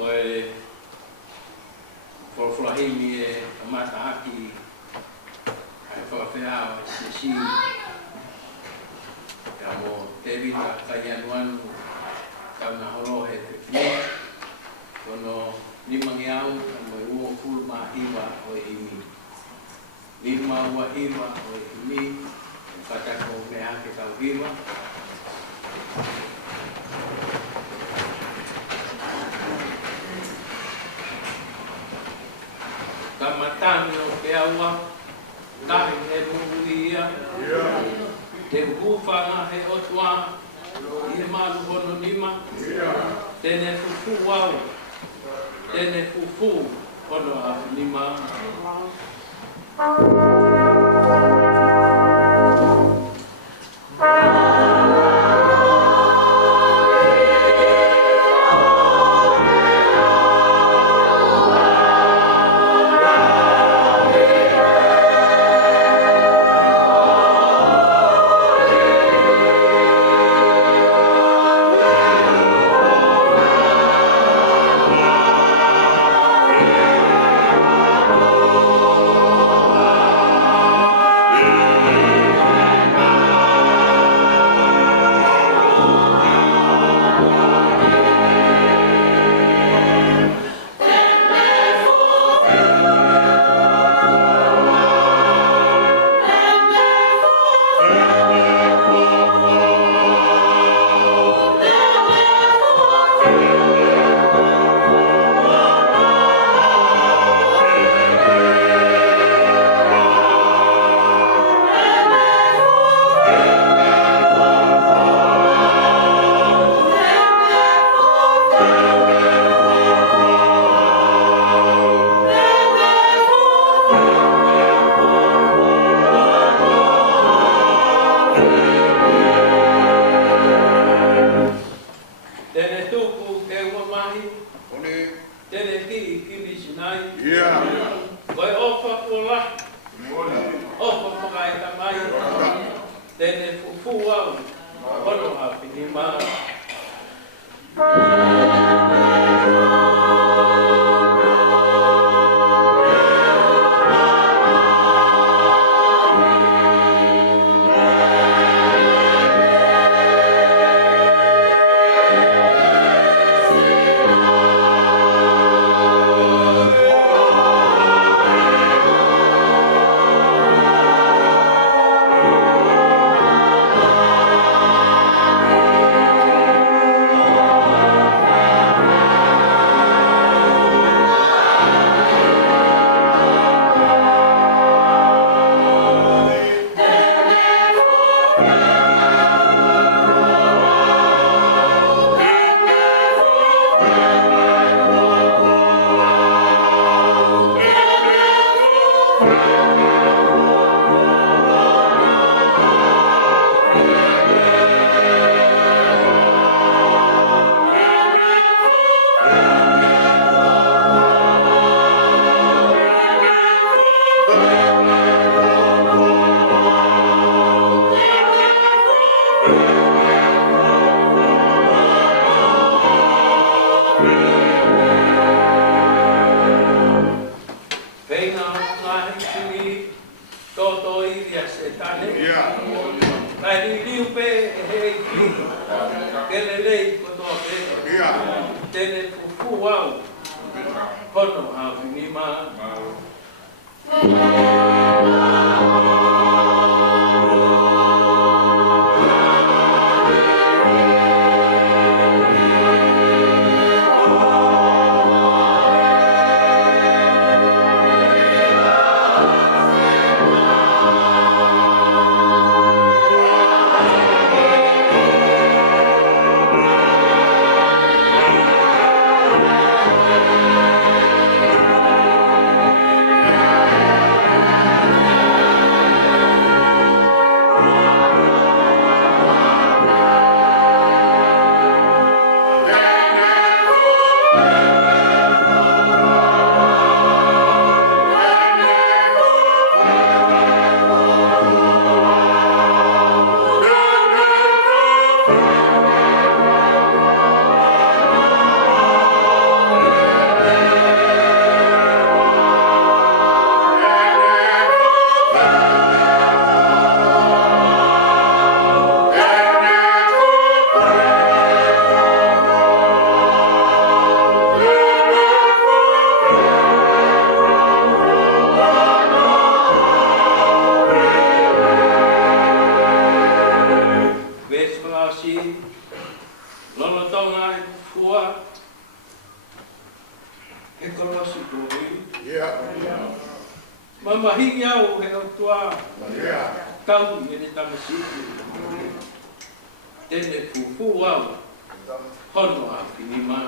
Koe Forofurahimi e amata aki ai whakawhea o te si ka mo te vita kai anuanu tauna horo he te whia kono limangi au ka mo i ua kulu maa hiwa o e imi lima ua hiwa o e imi whatako me hake kau hiwa ka matani o ke aua tahi he muhuia te uhuwhanga he otua i malu hono nima tene fufu au tene fufu hono a nima si lolo tonga e fua e kolo si koi mamahingi au he au tua tau i ene tamasiki tene fufu au hono a pinima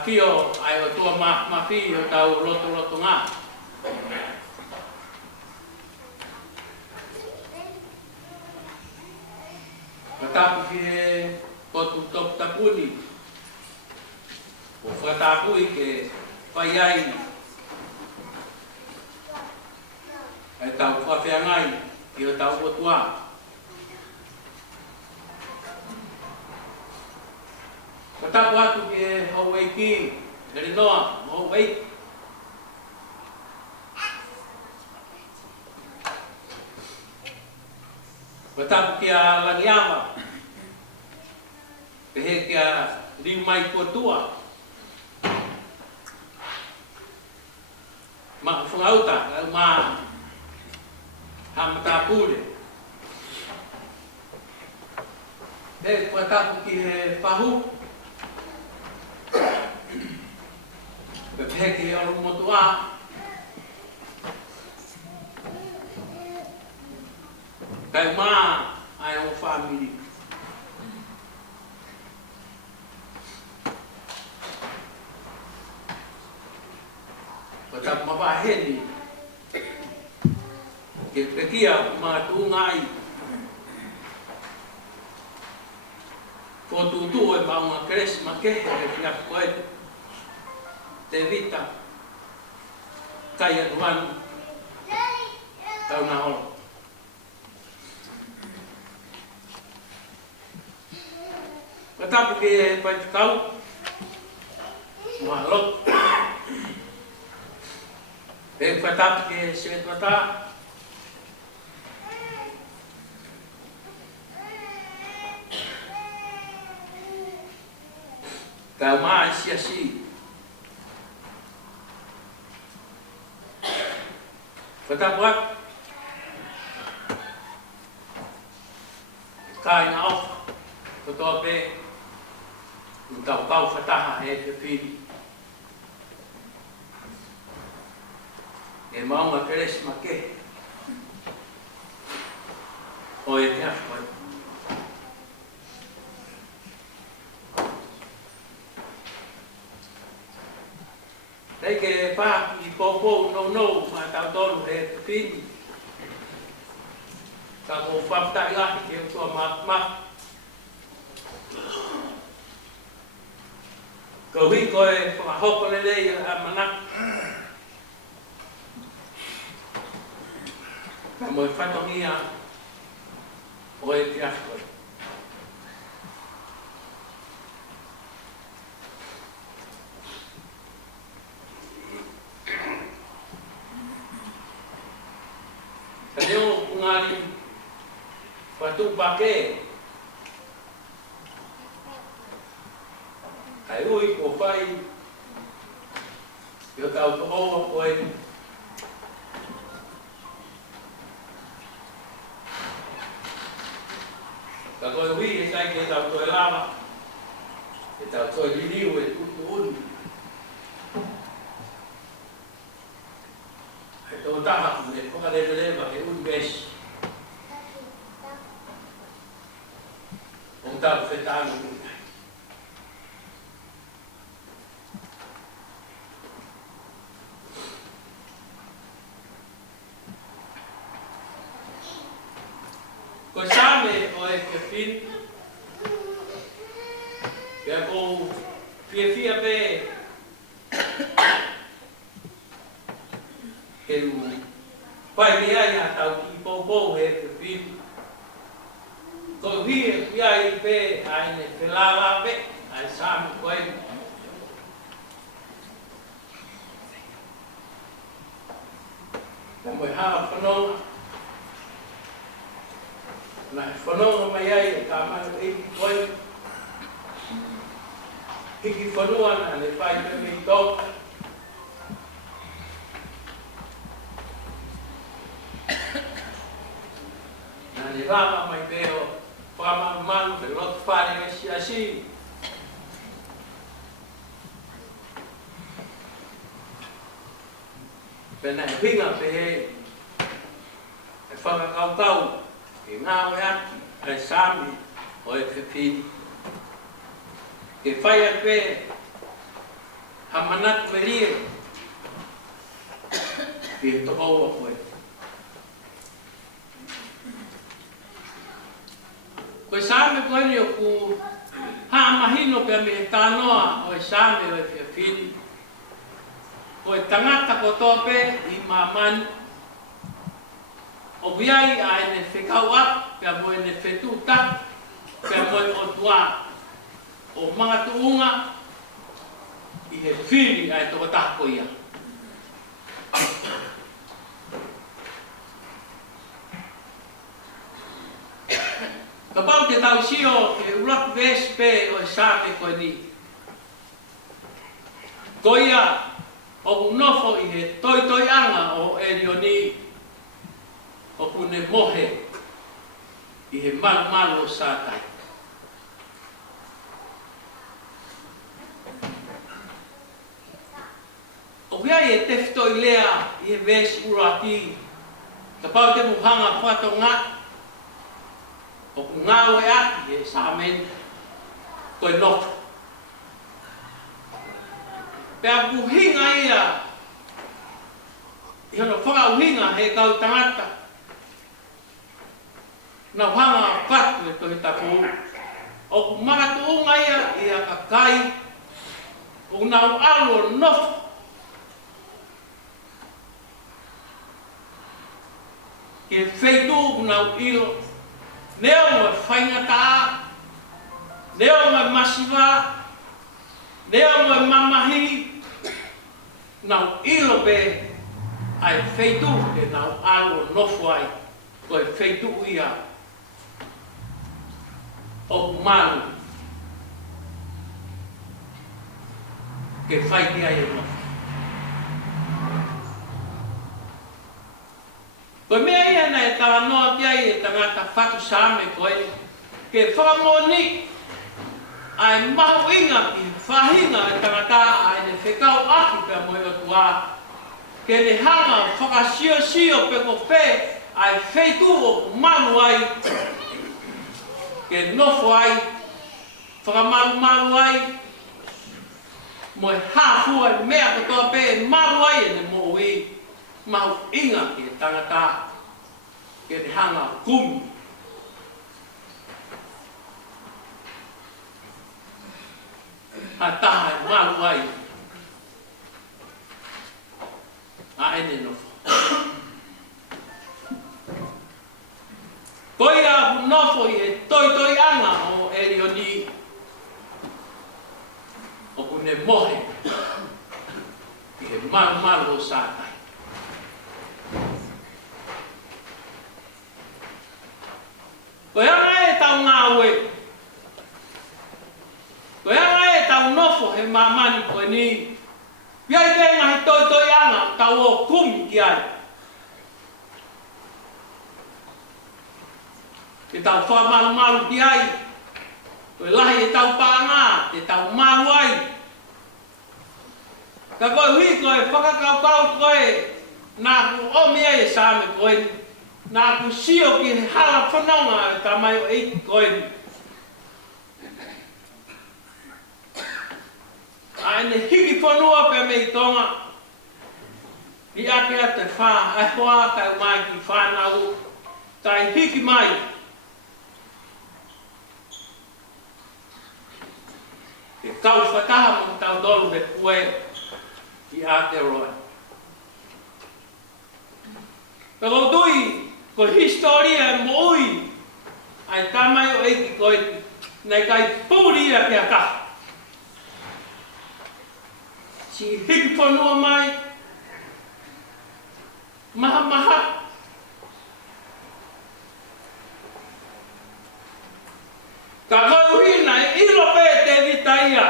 Afio ai o tua mafi o tau loto ngā. Matapu ki he potu top tapuni. O whakatapui ke whai ai. Ai tau whawhiangai ki o tau potua. Matapu atu ki he hauwei ki. Dari noa, hauwei. Matapu ki a Langiawa. Pehe ki a riu mai potua. Ma whungauta, au ma hamatapure. He matapu ki he whahu. Pehe ki he alu motua. Kai ma ai o family. Matapu mapaheni. Ke pekia ma tungai. Ko tutu e maunga kres ma kehe e fia koe. Te vita. Kai anuanu. Tau na holo. Matapu ke pai tukau. Mua lot. E matapu ke se tuata. Tau maa si. Matapu ak. Kai na off. Kotoa pe. Tau kau whataha he te whiri. E maunga keres ma ke. O e te awhoi. Nei ke pā i pōpō no ma tau tonu he te whiri. Ka mō whaptai ahi ke utua ma. Ko hui koe whakahopo lelei a manak. Ka moe whatongia o e te awhoi. Ka neo ngāri whatupake. Ai ui ko whai i o tau tohoa koe. Ka koe hui e tai ke tau toe lava. E tau toe liliu e tutu uni. E tō taha e whakarelelewa e uni besi. O tau whetanu uni. Ko same o e ke fin. Ke ko fia pe. Ke u pai mi ai a tau ki pōpō e ke fin. Ko hie ki ai pe ai ne ke lala pe. Ai same koe. Ka moe haa whanonga. Na whanonga mai ai e ka mana e ki koe. Hiki whanua na le whai me me toka. Na le rama mai peo whamanu manu pe lotu whare me si asi. Pena e hinga pe he. E whakakautau. Ke ngā oe ati, ai sāmi o e whiwhiri. Ke whai a koe, hamanat melie ki to o koe koe same koe ni o ku ha mahino pe me tanoa o same o fini koe tangata ko tope i maman o viai a ene whekau ap pe mo ene whetuta pe mo o tua o mga tuunga i he whiri ai toko tako ia. Ka pau te tau sio ke urak vespe o sāke koe ni. Ko ia o unofo i he toi anga o erioni o kune mohe i he malu o sātai. O kia e tefto i lea i he ves uraki. Ka pau te muhanga whato ngā. O ku ngā oe aki e sāmen koe nofu. Pea ku hinga ia. I hono whakauhinga he kau tangata. Na hanga whatu e tohi tapu. O ku magatu unga ia i a kakai. O nau alo nofu. Ke feitu nau ilo, neo ma whaingata, neo ma masiva, neo ma mamahi, nau ilo pe ai feitu ke nau alo nofu ai, koe feitu ia o malu ke whaiti ai e nofu. Koe mea ia nei tawa noa tia i e tangata whatu sāme koe, ke whakamoni ai mahu inga ki whahinga e tangata ai ne whekau aki pia moe o tua. Ke ne hanga whakasio pe ko whe ai wheitu o malu ai, ke nofo ai, whakamalu ai, moe hāfu ai mea katoa pe malu ai e ne mo ui. Mau inga ki tangata ke te hanga kumi. A taha e malu ai. A ene nofo. Koi a nofo i e toi anga o erioni. O kune mohe. I e malu o sātai. Koe anga e tau ngā ue. Koe anga e tau nofo he mamani koe ni. Pia i te ngahi toi anga tau o kumi ki ai. Te tau whamalu ki ai. Koe lahi e tau pāngā, te tau malu ai. Ka koe hui koe whakakau koe nā ku omi ai e sāme koe ni. Nā ku sio ki hala whanonga e tā mai o eiki koe ni. A ene hiki whanua pe me i tonga. I ake a te whā, ai hoa kai mai ki whanau. Tai hiki mai. E kau whataha mo tau dolu me kue i Aotearoa. Pero tui, ko historia e moui, ai tamai o eiki koe, nei kai pūria ke a kaha. Si hiki whanua mai, maha. Ka koe hina e ilo pe te vitaia.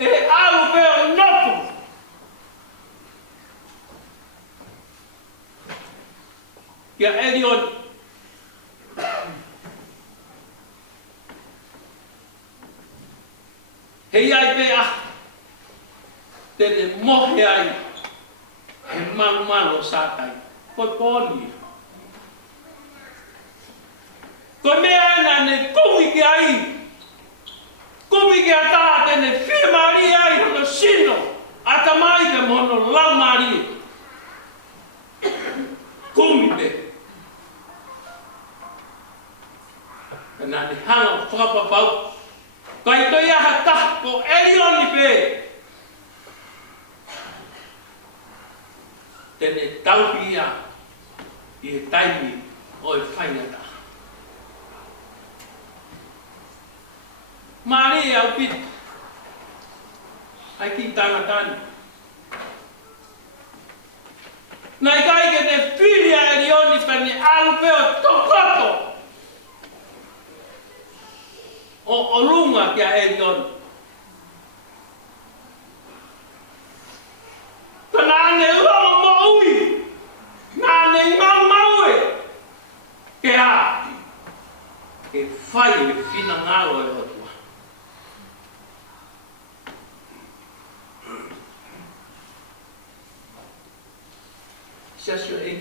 E alu pe o nopu. Kia erion. Hei ai pe a. Tene mohe ai. He malu sātai. Koe pōni. Koe mea ana ne kungi ki ai. Kumi ki ata tene whia mari ai hono sino. Ata mai ke mono lau mari. Kumi pe. Nā ni hanga whakapapau. Kai toi aha taha ko Elioni pe. Tene taupi ia i he taimi o e whaingata. Mari au pit. Ai ki tanga tani. Nai kai ke te whiria Elioni pani alu pe o tokoto. O lunga kia Elioni. Ta nāne loa mo ui. Nāne ngau mau e. Ke a. Ke whai e whina ngaro e hotua. Siasio e.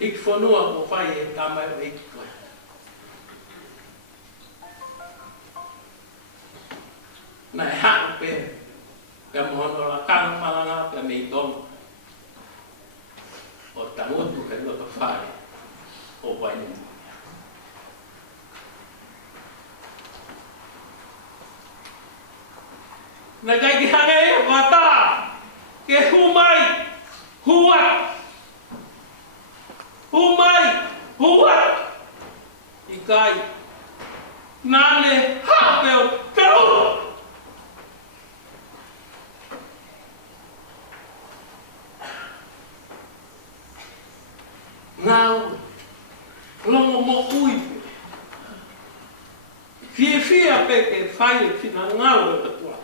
Ik whanua mo whai e tamai o iki koe. Nā e hako pe. Ka mohono la kanga whalanga ka mei tonga. O tangotu he loto whare. O waini. Nā kai ki hange e wata. Ke humai. Huat. Humai, huat, i kai, nāne hāpeo peroa. Ngau, longo mo ui. Fia pe ke whai e whina ngau e patua.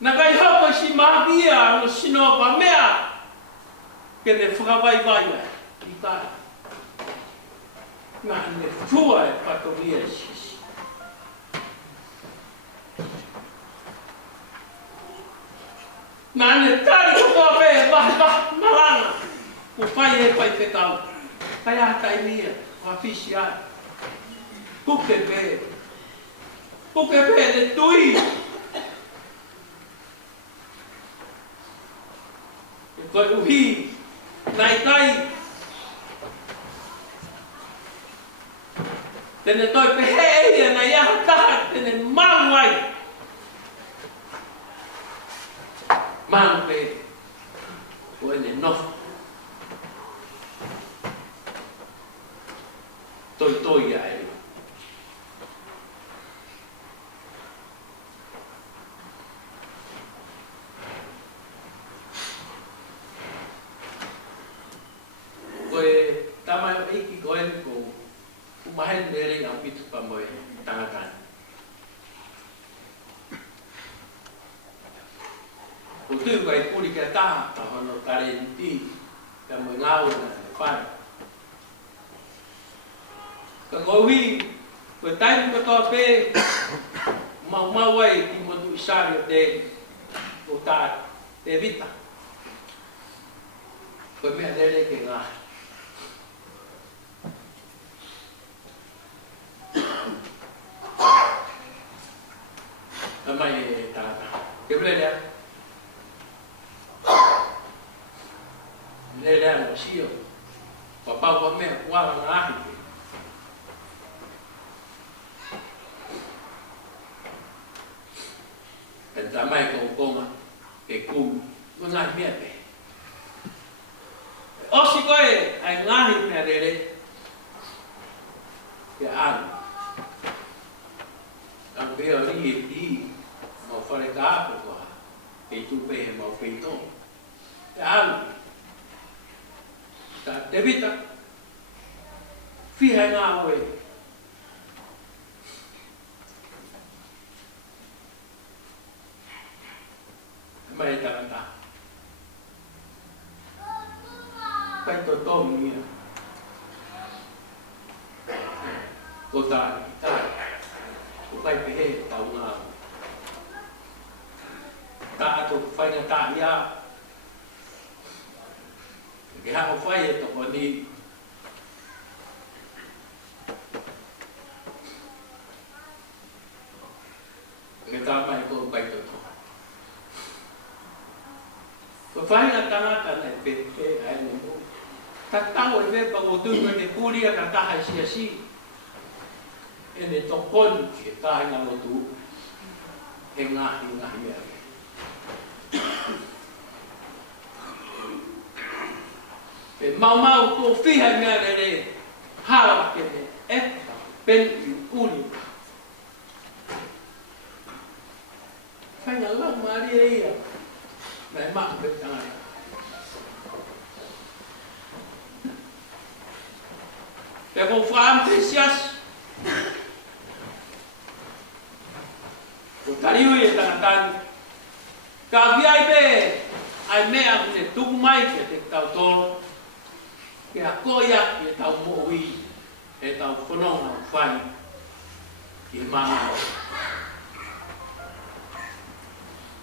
Nā kai hapa si mahia no sino pa mea ke ne whakawai vai i kai. Nā ne fua e patoria sisi. Nā ne tari kua pe malanga. Ko whai e pai whetau. Kai a kai mia, whawhisi ai. Puke pe. Puke pe ne tui. Koe uhi, nai kai. Tene toi pehe eia nai aha kaha tene mau ai. Mau pe, koe ne noho. Toi ai. Tamai o iki koe ko umahen nere ang pitu pa mo e tangatan. Ko tui kai puri kia taha pa hono kare niti ka mo ngau na e whare. Ka kowi, ko taimi ko toa pe mau ai ki mo tu isari o te o ta te vita. Ko mea nere ke ngā. Mai tangata. Ke boleh dia? Dia no sio. Papa wa me wala na ahi. En mai ko koma ke ku ngā mea pe. Osi koe ai ngahi mea rere. Ke anu. Ang bea ri mau whare ka apo koha, kei tupe he mau peito. Te alu, ka te vita, whihai ngā oe. Mai tangata. Kai to tomi ia. Ko tāi, ko kai pehe tau ngā. Ta ato whaina tā ia. Ke hao whai e toko ni. Ke tā mai ko pai toto. Ko whai na tangata nei pe ai ne mo. Ta tau e vepa o tunga ne puria ka taha si asi. E ne tokon ke taha ngā lotu. He ngahi ea. Pe mau tō whiha mea re hawa ke ne e pen i uri. Whainga lau maari e ia. Nai maa pe tangai. Pe ko whaam te sias. Ko tariui e tangatani. Ka viai pe ai mea te tuku mai ke te tau tōru. Ke a koia e tau mo'ui e tau whanonga o whai i mana.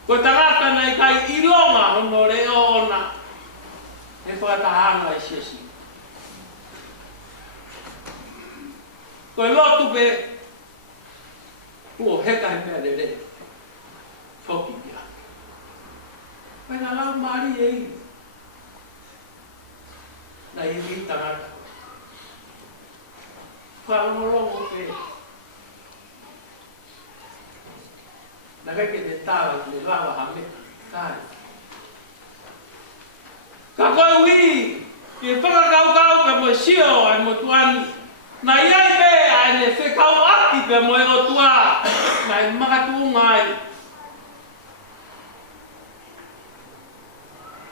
Ko tarata nei kai ilonga hono reo ona e whakatahanga i siasi. Ko e lotu pe kua heka he mea re whoki kia. Whainga lau maari e i. Na i tangata. Whaongorongo pe. Na kai ke te tāwa le lawa hame. Kai. Ka koe ui. Ke whakakau pe mo sio ai mo tuani. Na iai pe ai le whekau ati pe mo e o tua. Na i makatu ngai.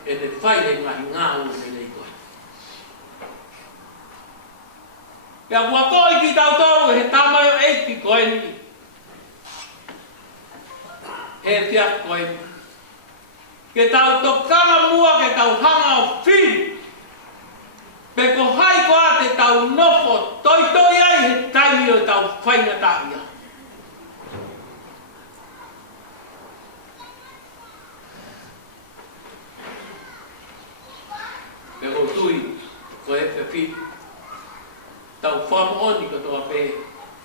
E te whaile ngahi ngāu me le koe. Pea kua koi ki tau tōru he tamai o eiti koe ni. He fiak koe ni. Ke tau tokanga mua ke tau hanga o whiri. Pe ko hai koa te tau nofo toi ai he taimi o tau whainga tāia. Pe o tui ko e whiri. Tau whamooni ko toa pe,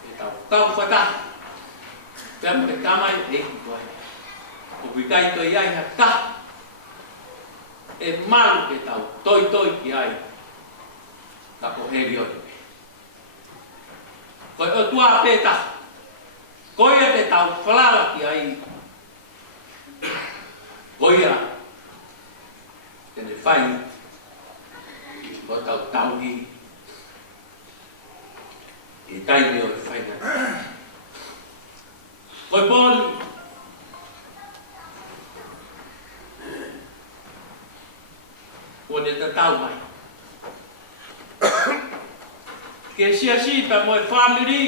e tau kau whata. Pea mo te kamai e ki koe. O wikai toi ai ha ka. E maru ke tau toi ki ai. Ta ko heri o te. Koe o tua pe ta. Koe e te tau whalala ki ai. Koe a. Tene whaini. Ko tau tauhi. I taimi o e whainga. Koe pōni. Ko ne ta tau mai. Ke si pa mo e whamiri.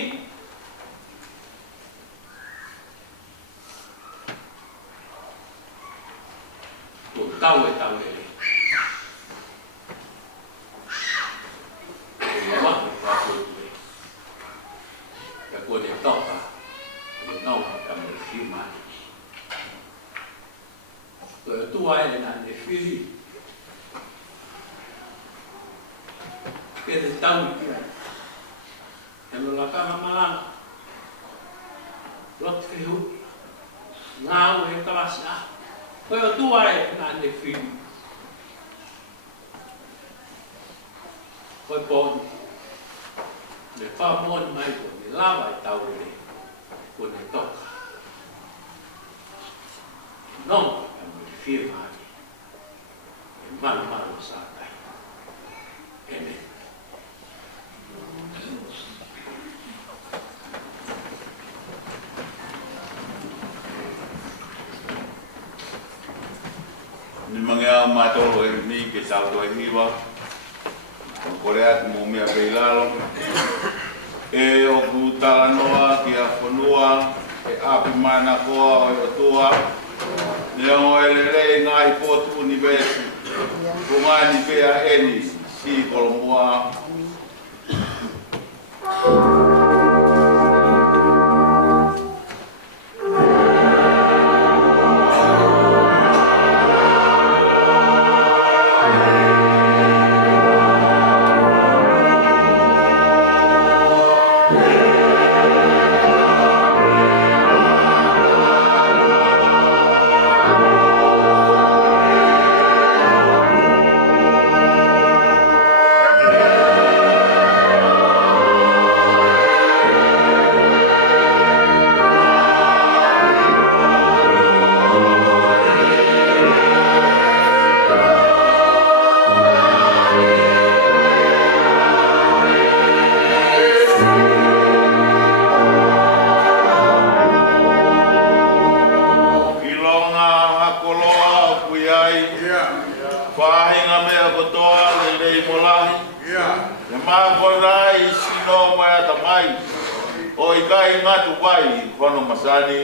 Ko tau e tau e. Của để tỏ để nấu cả một phim mà rồi tôi ai là để phim cái gì tao kia em là các mama lang lót phiếu ngao em các bác sĩ rồi tôi ai là để phim rồi bon để pha môn mai của la vai tau re ko ne toka non ka mo fie mai e mal sa tai ene ni mangea matoro e mi ke tau to e hiwa ko rea mo me a peilalo e o kutala noa ki a whanua e api mana koa o tua leo e le ngai potu ni besi ko ngai ni pea eni si kolomua i molahi. E maa kona i sino mai ata mai. O i kai ngatu vai, whano masani.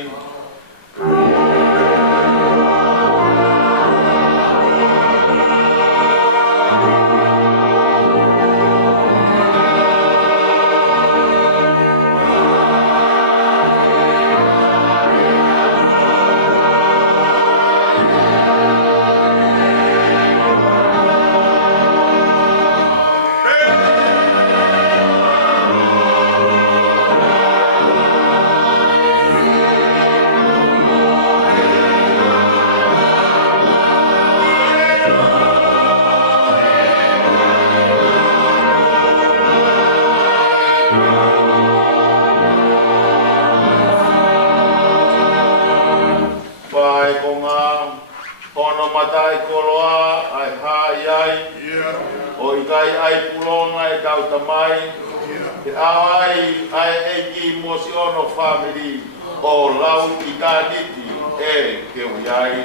Matai koloa ai hai ai o i kai ai pulonga e tau tamai e ai eki mosi ono family o lau i tātiti e ke uiai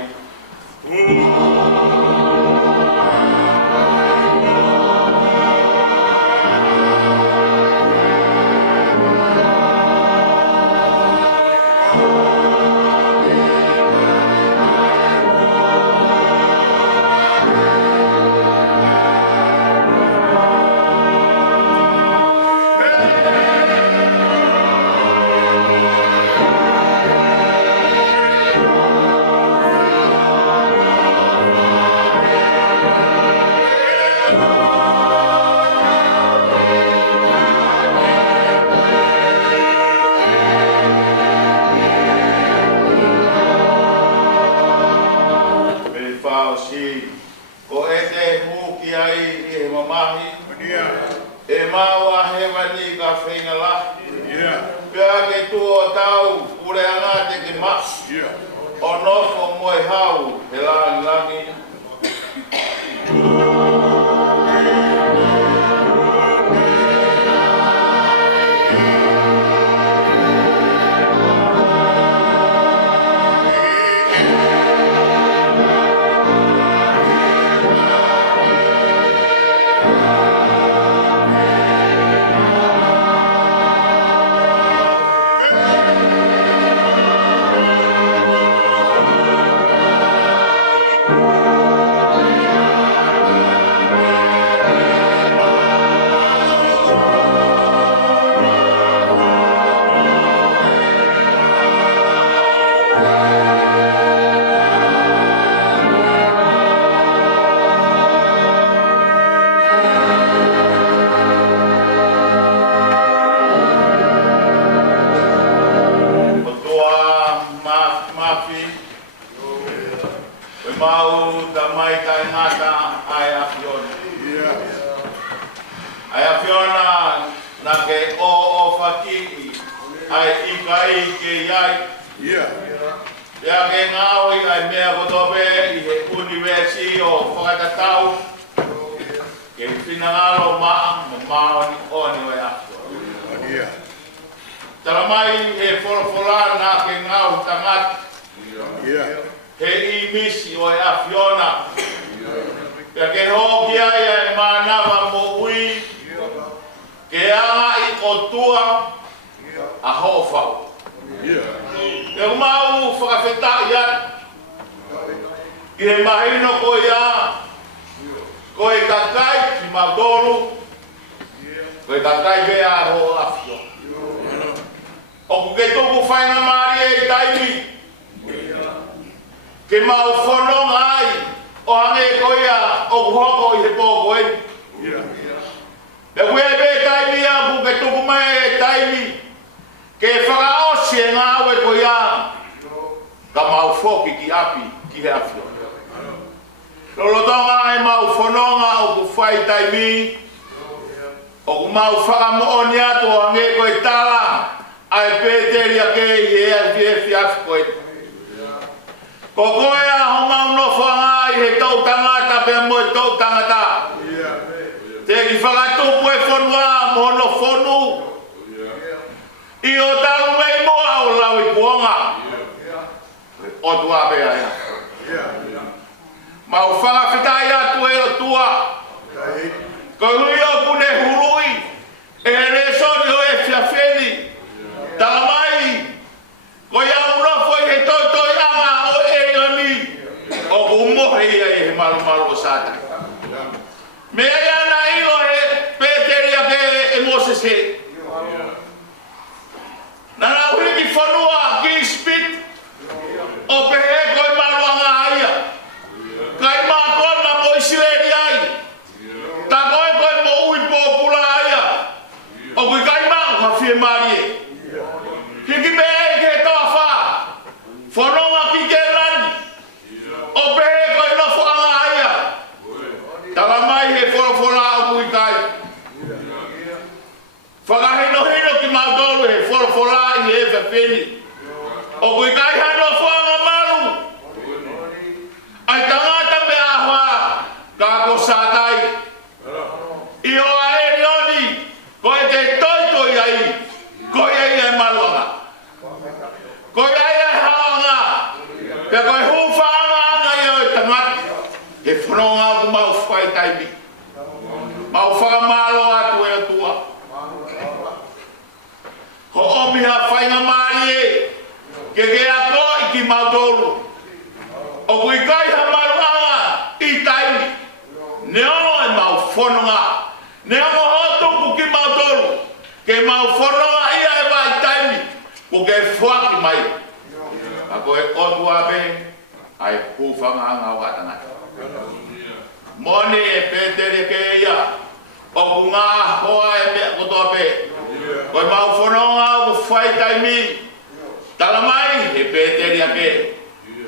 ko e te huki ai e mamahi e maua hewani ka whenga la pia ke tuo tau ure anga te ke ma o nofo moe hau he langi langi mau damai kai ngata ai afiona ai afiona na ke o fakiki ai ikai ke yai ya ke ngau ai mea kotope i he university o whakatatau ke finangalo maa ni oni o afiona taramai he wholofola na ke ngau tangat he i misi o e afiona Pea ke hoki ai e manawa mo ui ke anga i kotua a hofau ke umau whakawhetai atu ki he mahino ko ia ko e kakai ki mautonu ko e kakai bea ho afiona o ke tuku whainga maari e taimi ke mau whanonga ai o hange koia o kuhoko i he pōko e. Te kue e taimi aku ke tuku mai e taimi ke whakaosi e ngā ue koia ka mau whoki ki api ki he awhio. Lolotonga e mau whanonga o ku whai taimi o ku mau whakamooni atu o hange koe tala ai pēteria ke i e FF koe. Ko koe a homa uno whanga i he tau tangata pe mo e tau tangata. Te ki whakatupu e whanua mono whonu. I o taru mei moa o lau i kuonga. O tua pea ia. Mau whakawhitai atu e o tua. Ko hui o kune hului. E re soni o e fiafeni. Talamai. Ko ia unofo i he toi anga o e oni. O kumohe ia e he malu o sata. Me ia na ilo he Peteria ke e Moses he. Nana hui ki whanua ki spit. O pehe koe malu anga aia. Kai maa kona mo Israeli ai. Ta koe mo ui pōpula aia. O kui kai maa ka whie marie. Hiki me e ke toa wha. Whanonga ki ke rani. O pehe koe no whanga aia. Tala mai he whorofora o kui kai. Whakahino ki mautolu he whorofora i he whapeni. O kui kai hano whanga maru. Ai tangata me ahua. Ka ko sātai. I o aeri oni. Koe te toi ai. Koe ai e maluanga. Koe ai e haanga. Pe koe hūwhaanga anga i o e tangata. He whanonga o mau whai taimi. Mau whakamalo atu e atua. Ho omiha whainga maari e. Ke ako i ki mautolu. O kui kai ha maruanga i taimi. Neongo e mau whanonga. Neongo hotuku ki mautolu. Ke mau whanonga ia e wai taimi. Ko ke whaki mai. Ako e otu abe. Ai pūwhanga anga watangata. Mone e Petere ke ia. O ku ngā hoa e mea kotoa pe. Koe mau whanonga o whai taimi. Talamai he Petere ke.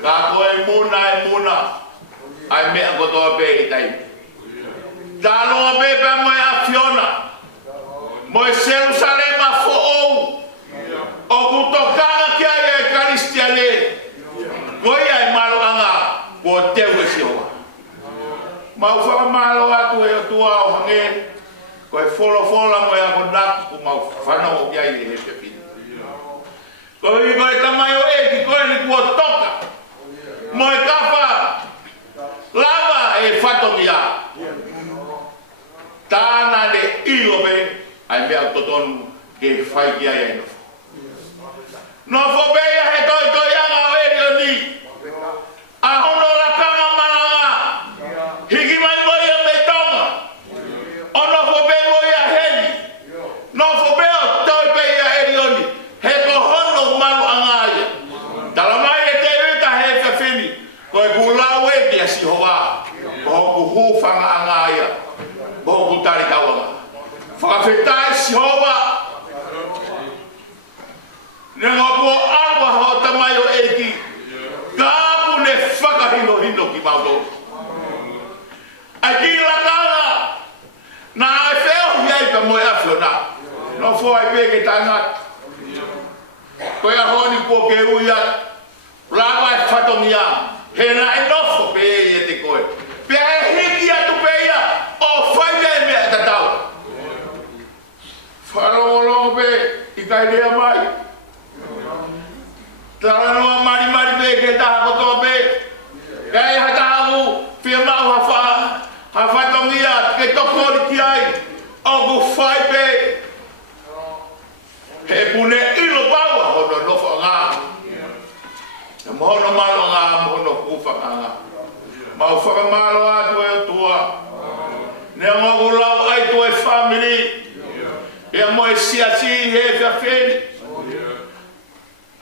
Ka koe muna. Ai mea kotoa pe i taimi. Tāloa pe pa moe a Fiona. Moe Jerusalema fo ou. O ku tokanga kia e Karistiane. Koe ai maruanga. Ko teu e si hoa. Mau whakamalo atu e atua o hange. Koe whola moe a konaku ku mau whanau kia i he pepini. Koe tamai o e ki koe ni kua toka. Moe kapa. Lava e whatongia. Tāna ne ilo be. Ai mea totonu ke whai kia i nofo. Nofo beia he toi anga o e rio ni. A hono rakanga maranga. Hiki mai moia me tonga. O nofo be moia heni. Nofo be o toi beia e rio ni. He ko hono maru anga ia. Talamai e te uta he whawhini. Koe kulau e kia si hoa. Ko ku hūwhanga anga ia. Ko ku tari tawanga. Whakawhetai si hoa. Nenga po alwa ho tamai o eki. Kāpu ne whakahino ki mauto. Ai ki lakanga. Na ai wheo hiai ka moe awhiona. No fo ai peke tangat. Koe a honi kua ke ui at. Rawa e whatongia. He na e nofo pe e te koe. Pea e hiki atu pe ia. O whaia e mea tatau. Whalongolongo pe. I kai rea mai. Taranoa mari pe ke taha kotoa pe. Kai hatahu. Pia mau hawhatongia. Ke tokori ki ai. O ku whai pe. He pune ilo baua hono nofo ngā. Mohono malo ngā, mohono kuwhanga ngā. Mau whakamalo atu e tua. Nea ngogu lau ai tu e family. Ea moe siasi he whiawheni.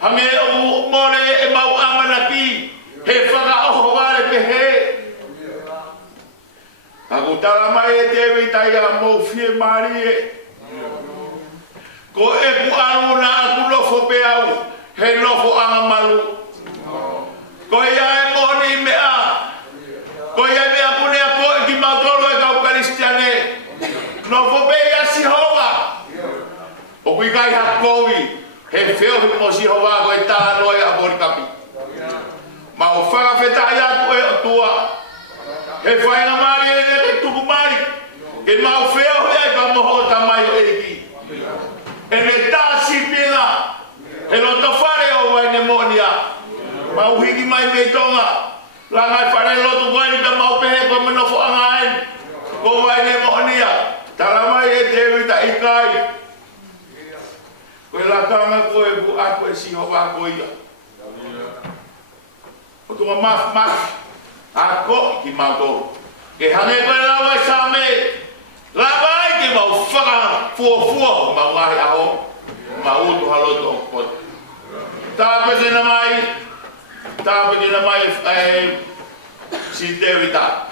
Hange o more e mau amanaki. He whakaoho ware pe he. Aku tala mai e te vitai a mou whie mari e. Ko e ku alu na aku lofo pe au. He lofo anga malu. Ko ia e moni mea. Ko ia mea pune a ko e ki mautolo e kau Karistiane. Lofo pe ia si hova. O kui kai hakoui. He wheo hi mo si hova ko e tā noe a borikapi. Ma o whakawhetai atu e o tua. He whainga mari e ne ke tuku mari. E mau wheo hi ai pa moho tamai o eki. E ne tā si pinga. He loto whare o wai ne monia. Mau hiki mai me tonga. Langai whare loto wai ni ta mau pehe ko manofo angaen. Ko wai ne monia. vita ikai. Koe la kanga koe bu ako e si hova koe ia. O tunga maf. Ako ki mautoro. Ke hange koe lawa e sa me. Lawa ai ke mau whaka fua mau ngahi aho. Mau utu haloto o kote. Tāpe kena mai si te vita.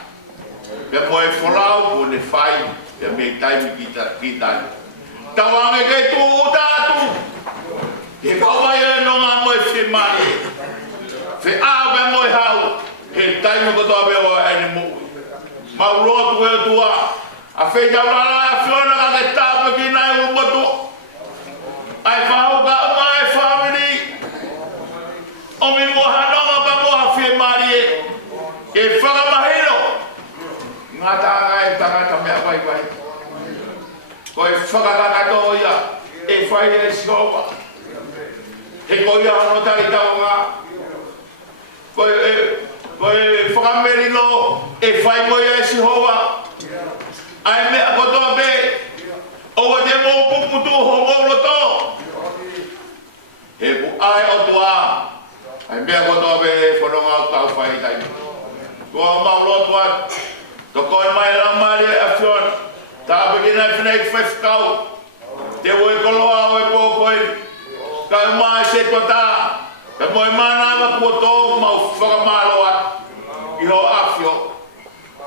Pea moe wholau po ne whai. Pea mei taimi ki tai. Tawange kei tū tātu. He kawai e no ngā moe whimari. Whi āo pea moe hau. He taimi kotoa pea o ene mui. Mau rotu e tua. A whei taurara a whiona ka ke tāpe ki nai umotu. Ai whahau ka uma e whamiri. Omi mua hanonga pa moha whimari e. Ke whakamahino. Ngā tāka e tangata mea vai. Koe whakakakato ia. E whai e sihowa. He koe ano tari taonga. Koe whakameri lo. E whai koe e sihowa. Ai mea kotoa pe. Owa te mō puputu ho mōlo tō. He pu ai o tua. Ai mea kotoa pe whanonga o tau whai tai. Kua maulo tua. Toko e mai la mari e a whiona. Tāpe ki nai whinei whewhkau. Te oi koloa o e pōkoi. Kai mai se to tā. Ka moe mana ka kua tō mau whakamaro atu. I ho awhio.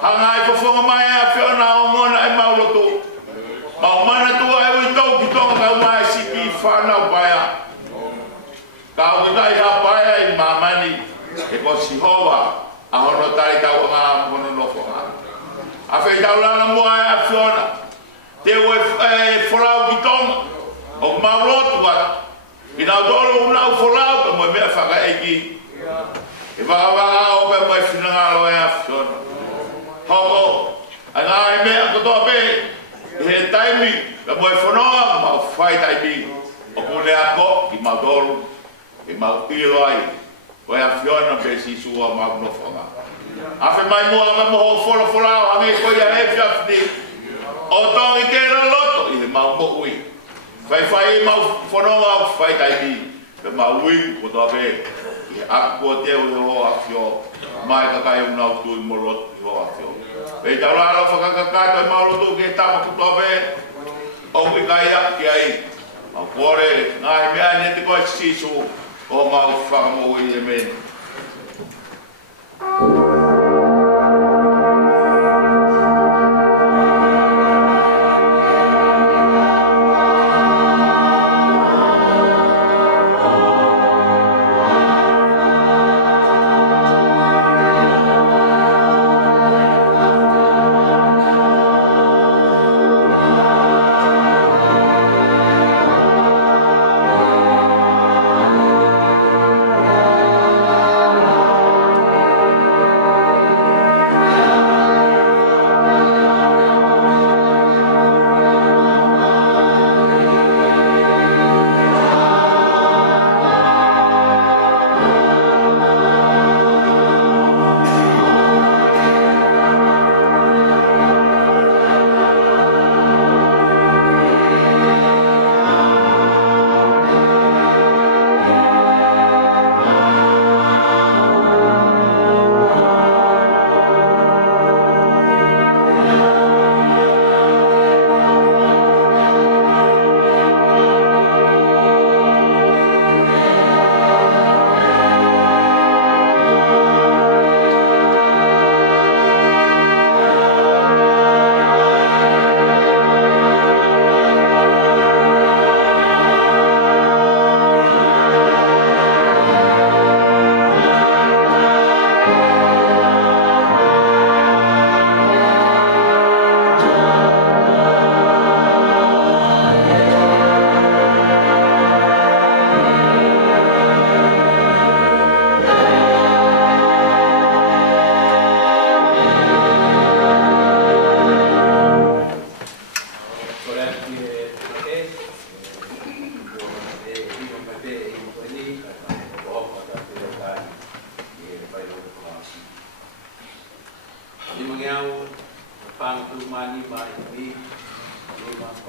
Hanga i whawhonga mai e awhio na o mona e maulotu. Mau mana tua e ui tau ki tonga ka mai siki whanau paia. Ka ui kai ha paia i mamani. E ko si hoa. A hono tai tau ngā mono nofo ngā. A whai tau lana mua e a whiona. Te ue wholau ki tonga. O maulotu atu. I nau tolo unau wholau ka moe mea whaka eki. E whakawaka o pe moe whinangalo e a whiona. Hoko. A ngā e mea kotoa pe. I he taimi ka moe whanoa ka mau whai taimi. O kone ako ki mau tolo. E mau ilo ai. Koe a whiona pe si sua mau nofo ngā. A whi mai mua ka moho wholau hangi koe a he whiafni. O tongi kera loto i he mau mo ui. Whai mau whanonga au whai taimi. Pe mau ui kotoa pe. I he akua teo i ho a whio. Mai ka kai unau tui morot i ho a whio. Pe tauraro whakakakato i mau lotu ke tapa kotoa pe. O i kai aki ai. Mau kore ngai mea nete koe sisu. O mau whakamohu i he meni.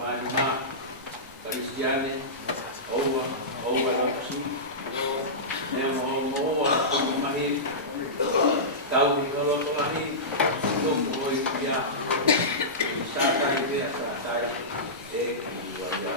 Malima, Cristiane, Oua, Lapsi, Nemo, Mahi, Tau Nikolahi, Tomo Ipia, Satai Bea, Satai, Eki, Waya.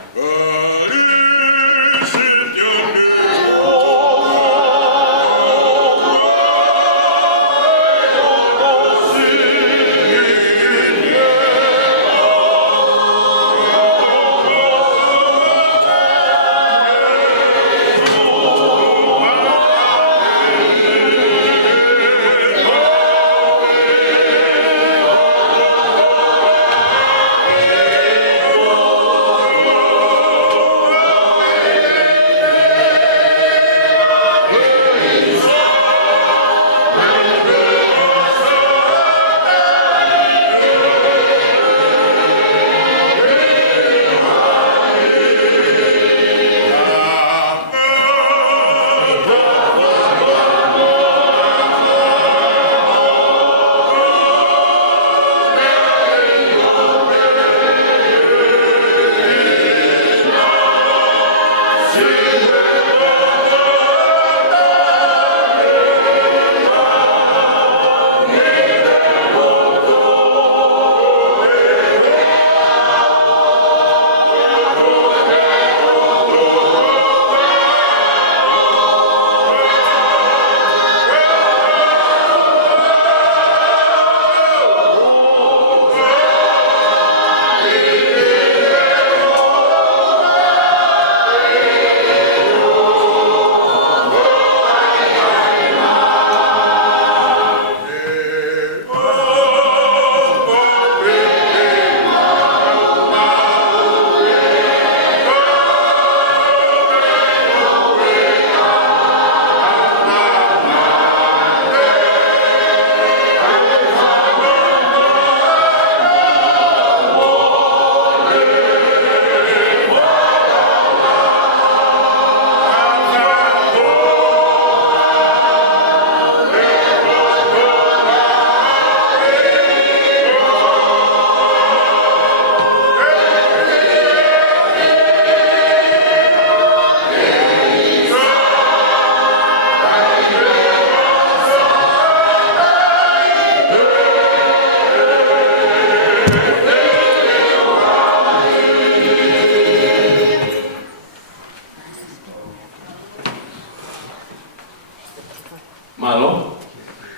Malo,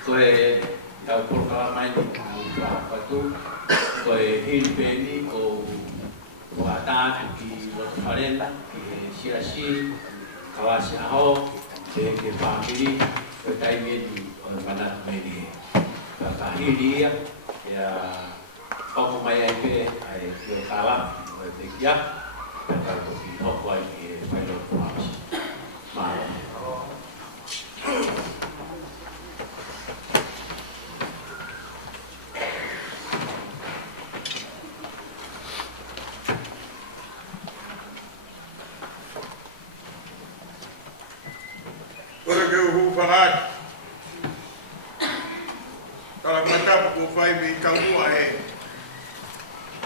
koe tau porkala mai ni patu, koe hilpeni o wata ki Rosafarela, ki Sirasi, Kawasi Aho, ke family, koe taimeni o mana meni. Kakahili ya opo mai ai pe ai ke kala koe tekia, kata ko ki hoko ai ki whailo kuamsi. Malo. Parat. Kalau kita buku file di kamu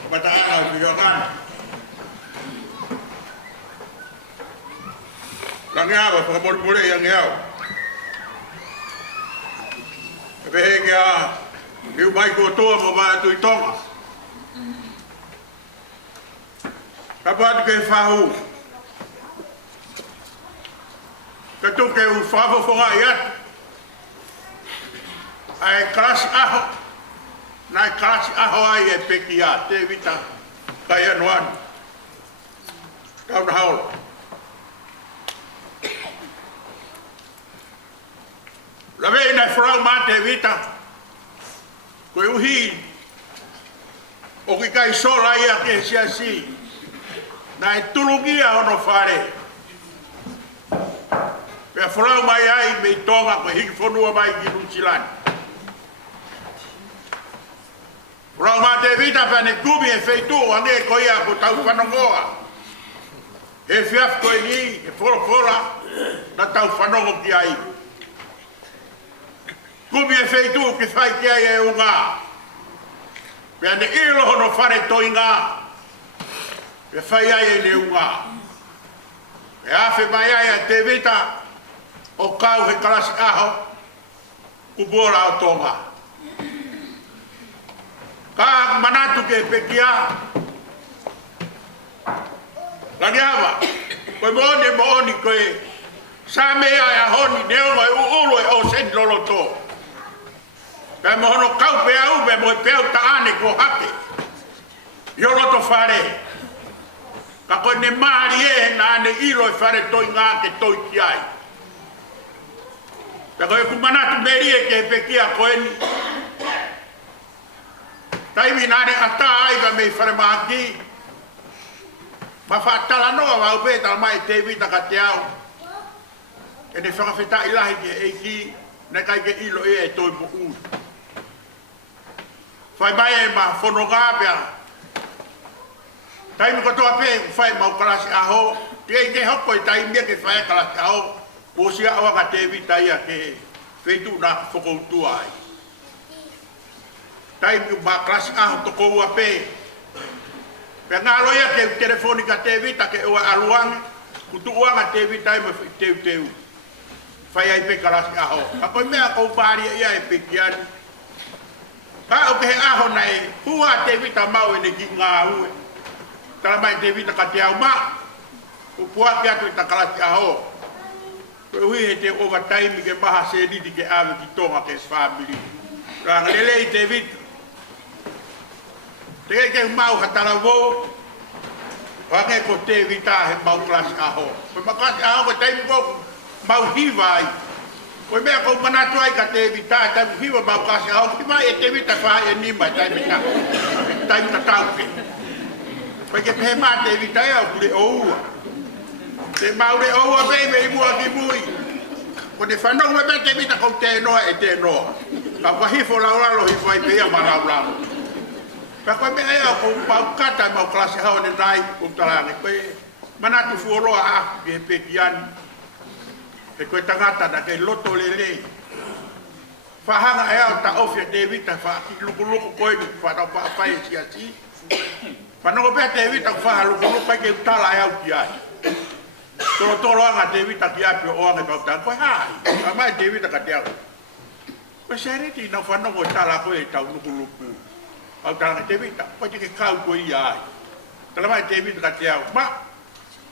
kebataan tujuan. Langnya apa? Pemor boleh yang yau. Behega, you baik kotor membawa tu itong. Kapan ke fahu? Ketuk ke ufavo fongayat, ay kelas aho, naik kelas aho ay pekia, tevita, kaya nuan, tahun haul. Lalu naik frau mate vita, kau uhi, oki kai solaya ke siasi, naik tulungia ono fare. Pea whanau mai ai mei tonga koe hiki whanua mai ki Nusilan. Whanau mā te vita whane kumi e wheitu ane koe ia ko tau whanongoa. He whiaf koe ni, he whora na tau whanongo ki ai. Kumi e wheitu ki whai ki ai e unga. Pea ne ilo hono whare toi ngā. e whai ai e ne unga. E awhi mai ai a te vita o kau he kalasi aho kubora o tonga. Ka manatu ke pekia. Lagi awa, koe mooni koe sa mea e ahoni neo mai uulu e o sen lolo tō. Pea mohono kau pea ube mo e pea taane ko hake. Io loto whare. Ka koe ne maari e na ane ilo e whare toi ngā ke toi ki ai. Pea koe ku manatu meri e ke pekia koe ni. Taimi nane ata aiga mei whare mahaki. Ma whaatala noa wa upe tala mai te vita ka te au. E ne whakawheta ilahi ki e ki na kai ke ilo e toi mo ui. Whai mai e ma whono ngāpea. Taimi katoa pe whai mau kalasi aho. Tia i te hoko i taimi e ke whai kalasi aho. Kōsia awa ka te vita ia ke whetu na whakoutua ai. Taimi ma kalasi aho toko ua pe. Pea ngā loia ke telefoni ka te vita ke ua aluange, kutu uanga te vita e ma teu. Whai ai pe kalasi aho. A koe mea kou pāria ia e pe kiani. Ka o ke he aho nei, hua te vita mau e ne ki ngā ue. Tala mai te vita ka te au ma, upua ke atu i ta kalasi aho. Koe hui he te overtime ke maha se niti ke awe ki tonga ke family. Ranga lele i te vita. Te ke mau hatara wo, wange ko te vita he mau klasi aho. Koe maklasi aho ko teimu ko mau hiva ai. Koe mea ko manatu ai ka te vita, teimu hiva mau klasi aho. Ki mai e te vita whaha e nima teimu ta. Teimu ta tauke. Koe ke pehe maa te vita ea kure oua. Te maure oua bebe i mua ki mui. Ko te whanau me me te vita ko te noa e te noa. Ka wahifo lauralo hifo ai pea ma lauralo. Pea koe mea ea ko mau kata mau klasi hao ne nai o talangi. Koe manatu fuoroa aku ki he pekiani. He koe tangata na kei loto lele. Whahanga ea o ta ofia te vita whaki luku koe ni whanau paapai e siasi. Whanau pea te vita whaha luku ai ke utala ea o ki ai. Toro anga te vita ki api o anga pau tanga. Koe hai, a mai te vita ka te au. Koe sereti na whanau o tala koe e tau luku. Au tanga te vita, koe te ke kau koe ia ai. Tala mai te vita ka te au. Ma,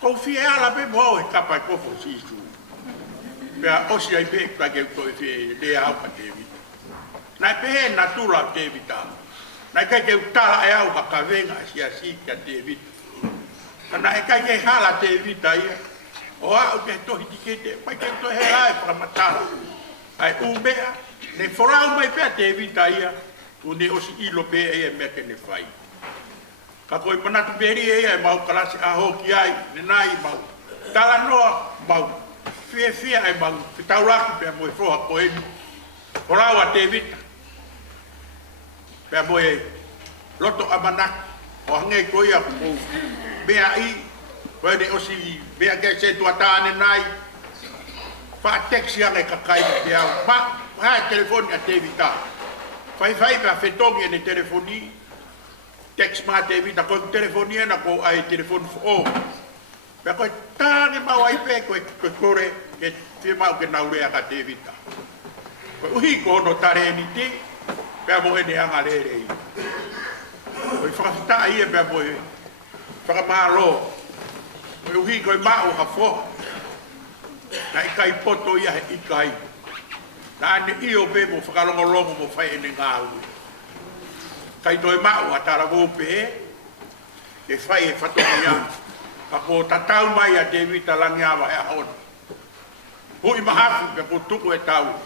kou fie ala pe mo e kapai kofo sisu. Pea osi ai pe kwa ke koe fie le au ka te vita. Nai pe he natura te vita. Nai kai ke utala e au haka venga si ka te vita. Nai kai ke hala te vita ia. O au ke tohi tikete, pai ke tohi he ai pramatala. Ai umea, ne forau mai pea te vita ia. O ne osi ilo pe e mea ke ne whai. Ka koe manatu peri e mau kalasi aho ki ai, ne nai mau. Tala noa mau. Fia e mau. Whitauraki pea moe froha koe ni. Horau a te vita. Pea moe loto amanaki. O hange koe a kou. Mea i. Koe ne osi mea ke se tuatane nai. Wha teksi ange kakai te au. Ma, hae telefoni a te vita. Fai pa fetongi ne telefoni. Text ma te vita ko telefoni na ko ai telefon fo. Pe ko tane ma wai pe ko kore ke te ma ke naure ka te vita. Ko uhi ko no tare ni ti. Pe mo ne anga lere. Ko fa sta ai pe mo. Fa ma lo. Ko uhi ko ma o ha fo. Kai kai poto ia i kai. Nane io pe mo whakalongolongo mo whai ene ngā ui. Kai toi mau a tara wōpe e whai e whatongi a. Ka po tatau mai a te vita langi awa e ahona. Hui mahafu ka po tuku e tau.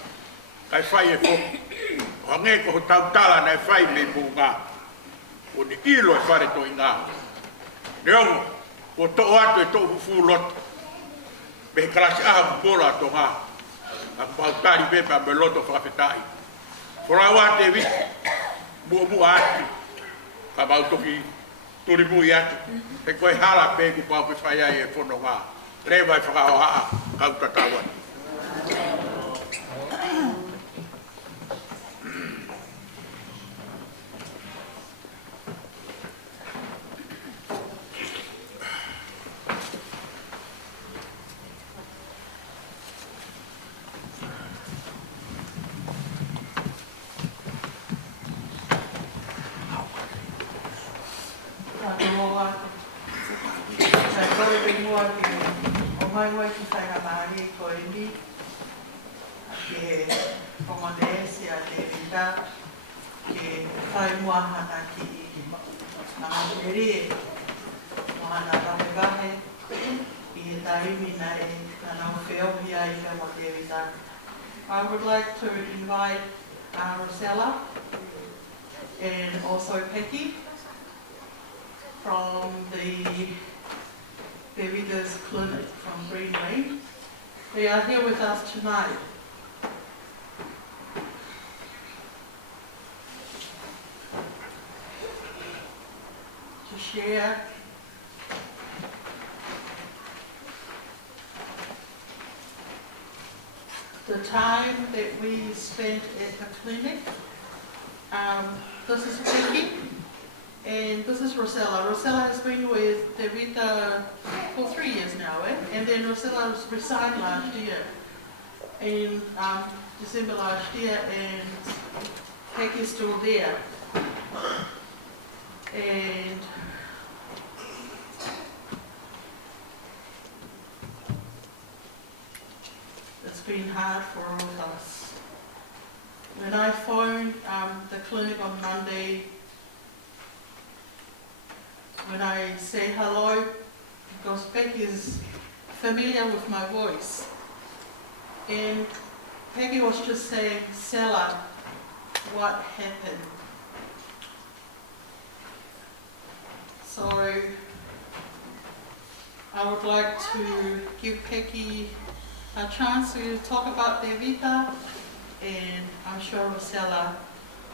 Kai whai e whoki. O hange ko ho tau tala na e whai me po ngā. O ni ilo e whare toi ngā. Neongo, ko to atu e to hufu loto. Me kalasi aha kupola to ngā. Aku pau tari pepa me loto whakawhetai. Whoraua te vita, mua atu. Ka mau toki turi mui atu. He koe hala pe ku pau pe whaiai e whono ngā. Rewa e whakaohaa, kau tatawa. loa ke o mai wai ki whainga maari ko indi ke Pomanesia te rita ke whai muahana ki ngā meri e mohana rahewahe I e taimi nei ka nau whiohia I ka mo te rita. I would like to invite Rosella and also Peggy from the Bevitas Clinic from Green Lane. They are here with us tonight. To share the time that we spent at the clinic. This is Peggy, and this is Rosella. Rosella has been with Devita for 3 years now, and then Rosella resigned last year, in December last year, and Peggy's still there. And it's been hard for all of us. When I phoned the clinic on Monday, when I say hello, because Peggy is familiar with my voice, and Peggy was just saying, Sela, what happened? So I would like to give Peggy a chance to talk about Devita, and I'm sure Rosella,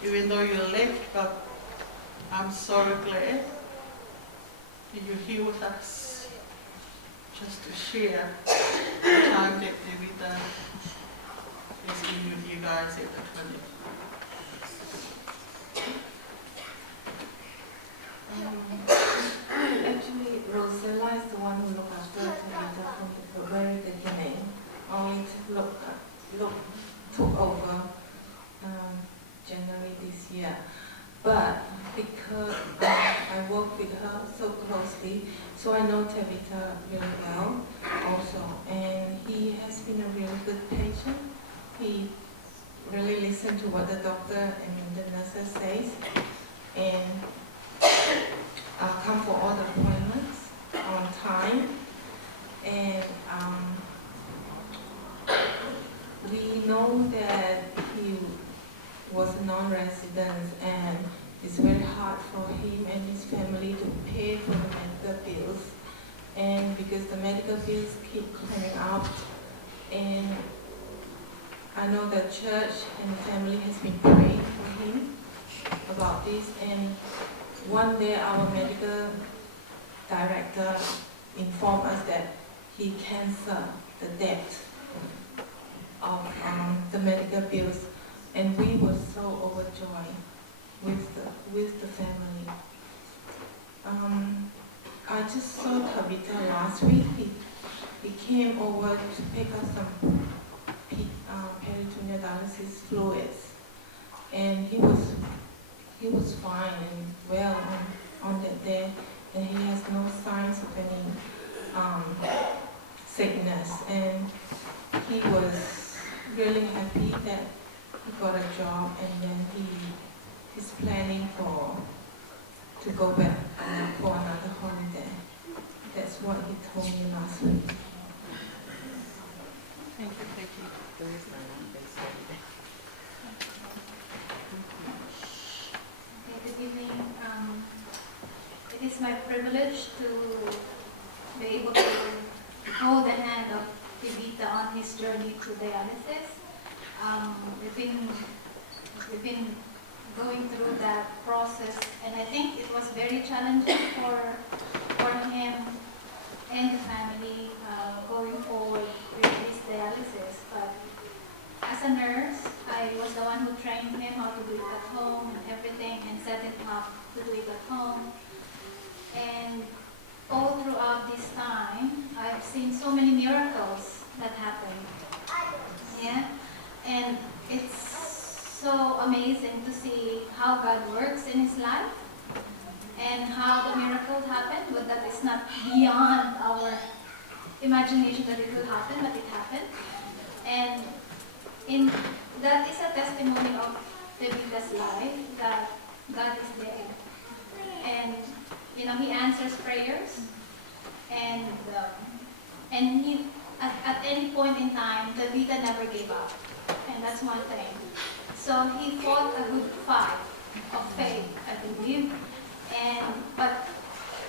even though you left, but I'm so glad you're here with us just to share the time that Devita has been with you guys at the clinic. Actually, Rosella is the one who looked after Devita from the very beginning. Only took over January this year. But because I work with her so closely, so I know Devita really well also. And he has been a really good patient. He really listened to what the doctor and the nurses say. And come for all the appointments on time. And we know that he was a non-resident, and it's very hard for him and his family to pay for the medical bills. And because the medical bills keep coming out, and I know the church and the family has been praying for him about this. And one day our medical director informed us that he canceled the debt of the medical bills, and we were so overjoyed with the family. I just saw Tabitha last week. He came over to pick up some peritoneal dialysis fluids, and he was fine and well on that day, and he has no signs of any sickness, and he was really happy that he got a job, and then he's planning to go back for another holiday. That's what he told me last week. Thank you, Peggy. Good evening. It is my privilege to be able to hold the hand of Devita on his journey to dialysis. We've been going through that process, and I think it was very challenging for him and the family going forward with this dialysis. But as a nurse, I was the one who trained him how to do it at home and everything, and set him up to do it at home. And all throughout this time, I've seen so many miracles that happen. Yeah, and it's so amazing to see how God works in his life and how the miracles happen, but that is not beyond our imagination that it will happen, but it happened. And that is a testimony of Tevita's life, that God is there. And, you know, He answers prayers. And he, at any point in time, Tevita never gave up. And that's one thing. So he fought a good fight of faith, I believe. But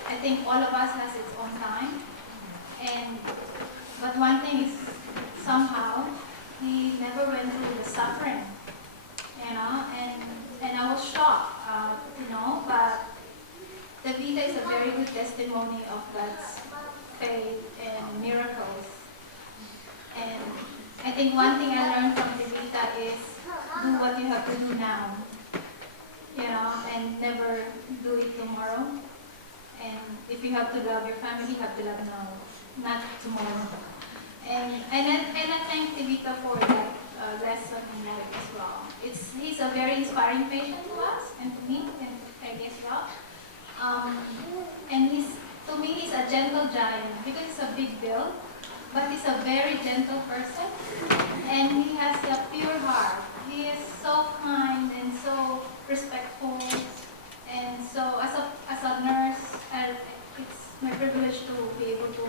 I think all of us has its own time. But one thing is, somehow, he never went through the suffering, you know, and I was shocked, you know, but Tevita is a very good testimony of God's faith and miracles. And I think one thing I learned from Tevita is do what you have to do now, you know, and never do it tomorrow. And if you have to love your family, you have to love now, not tomorrow. And I thank Tevita for that lesson in life as well. He's a very inspiring patient to us and to me, and I guess well. And to me, he's a gentle giant because he's a big build, but he's a very gentle person, and he has a pure heart. He is so kind and so respectful, and so as a nurse, it's my privilege to be able to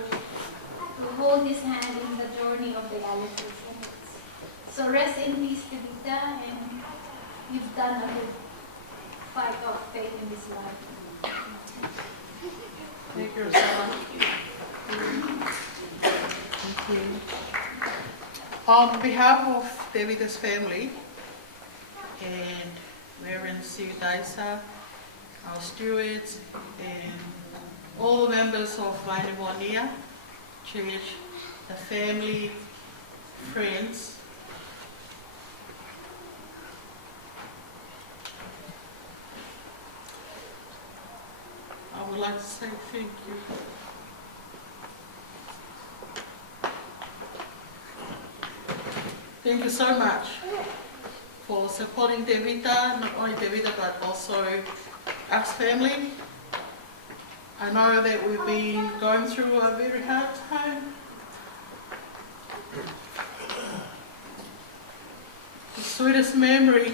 hold his hand in the journey of dialysis. So rest in peace, Tevita, and you've done a good fight of faith in this life. Thank you, Rosella. Thank you. On behalf of Tevita's family and Reverend Sue Daisa, our stewards, and all the members of Vainamonia Church, the family, friends, I would like to say thank you. Thank you so much for supporting Tevita, not only Tevita but also us family. I know that we've been going through a very hard time. The sweetest memory,